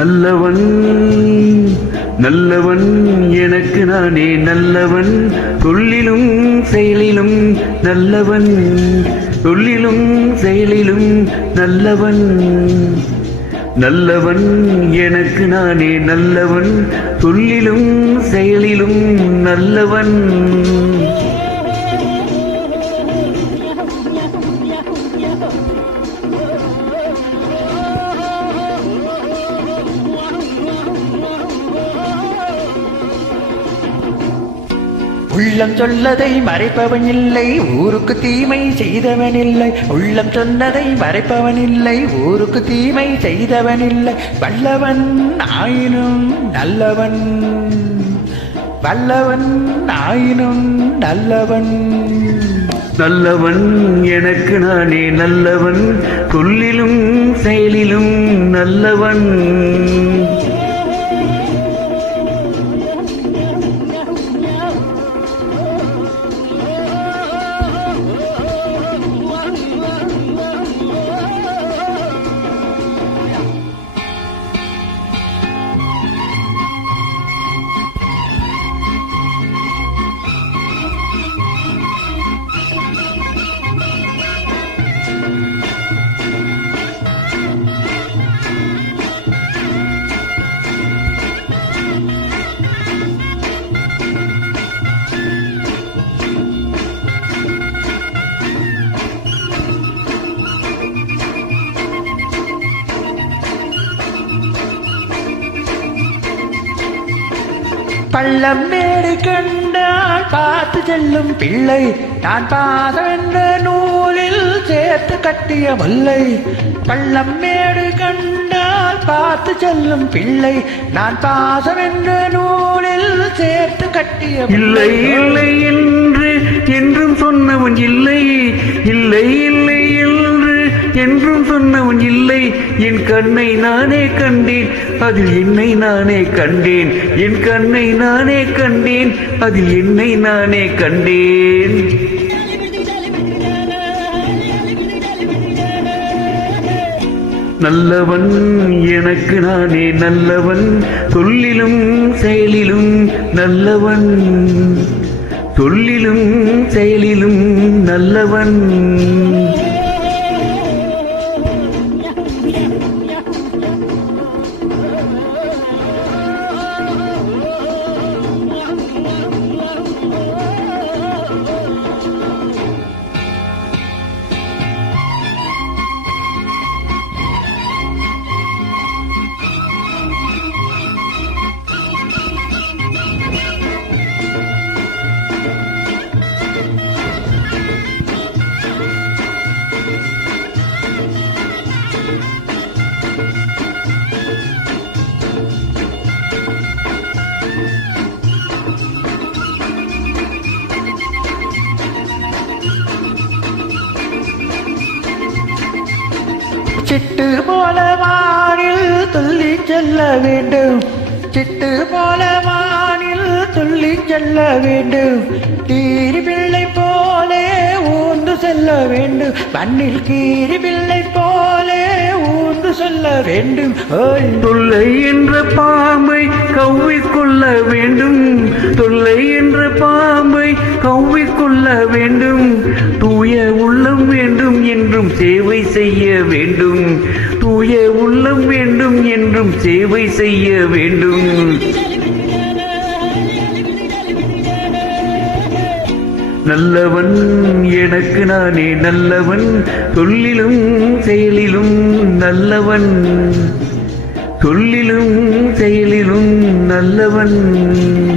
நல்லவன் நல்லவன் எனக்கு நானே நல்லவன். சொல்லிலும் செயலிலும் நல்லவன் சொல்லிலும் செயலிலும் நல்லவன். நல்லவன் எனக்கு நானே நல்லவன். சொல்லிலும் செயலிலும் நல்லவன். உள்ளம் சொல்லதை மறைப்பவன் இல்லை ஊருக்கு தீமை செய்தவன் இல்லை. உள்ளம் சொன்னதை மறைப்பவன் இல்லை ஊருக்கு தீமை செய்தவன் இல்லை. வல்லவன் ஆயினும் நல்லவன் வல்லவன் ஆயினும் நல்லவன். நல்லவன் எனக்கு நானே நல்லவன். சொல்லிலும் செயலிலும் நல்லவன். பள்ளம் மேடு கண்டால் பார்த்து செல்லும் பிள்ளை. நான் பாதவென்ற நூலில் சேர்த்து கட்டிய முல்லை பள்ளம் மேடு கண்டால் பார்த்து செல்லும் பிள்ளை. நான் பாசமென்ற நூலில் சேர்த்து கட்டிய இல்லை இல்லை என்று என்றும் சொன்னவன் இல்லை. இல்லை என்றும் சொன்னவன் இல்லை. என் கண்ணை நானே கண்டேன். அதில் என்னை நானே கண்டேன். என் கண்ணை நானே கண்டேன். அதில் என்னை நானே கண்டேன். நல்லவன் எனக்கு நானே நல்லவன். சொல்லிலும் செயலிலும் நல்லவன். சொல்லிலும் செயலிலும் நல்லவன். சிட்டு போல வானில் துள்ளி செல்ல வேண்டும். சிட்டு போல வானில் துள்ளி செல்ல வேண்டும். கீரி பிள்ளை போலே ஊர்ந்து செல்ல வேண்டும். மண்ணில் கீரி பிள்ளை போலே ஊர்ந்து செல்ல வேண்டும். ஓய் தொல்லை என்ற பாம்பை கவ்விக்கொள்ள வேண்டும். தொல்லை என்ற பாம்பை கவ்விக்கொள்ள வேண்டும். தூய உள்ள என்றும் சேவை செய்ய வேண்டும். தூய உள்ளம் வேண்டும் என்றும் சேவை செய்ய வேண்டும். நல்லவன் எனக்கு நானே நல்லவன். சொல்லிலும் செயலிலும் நல்லவன். சொல்லிலும் செயலிலும் நல்லவன்.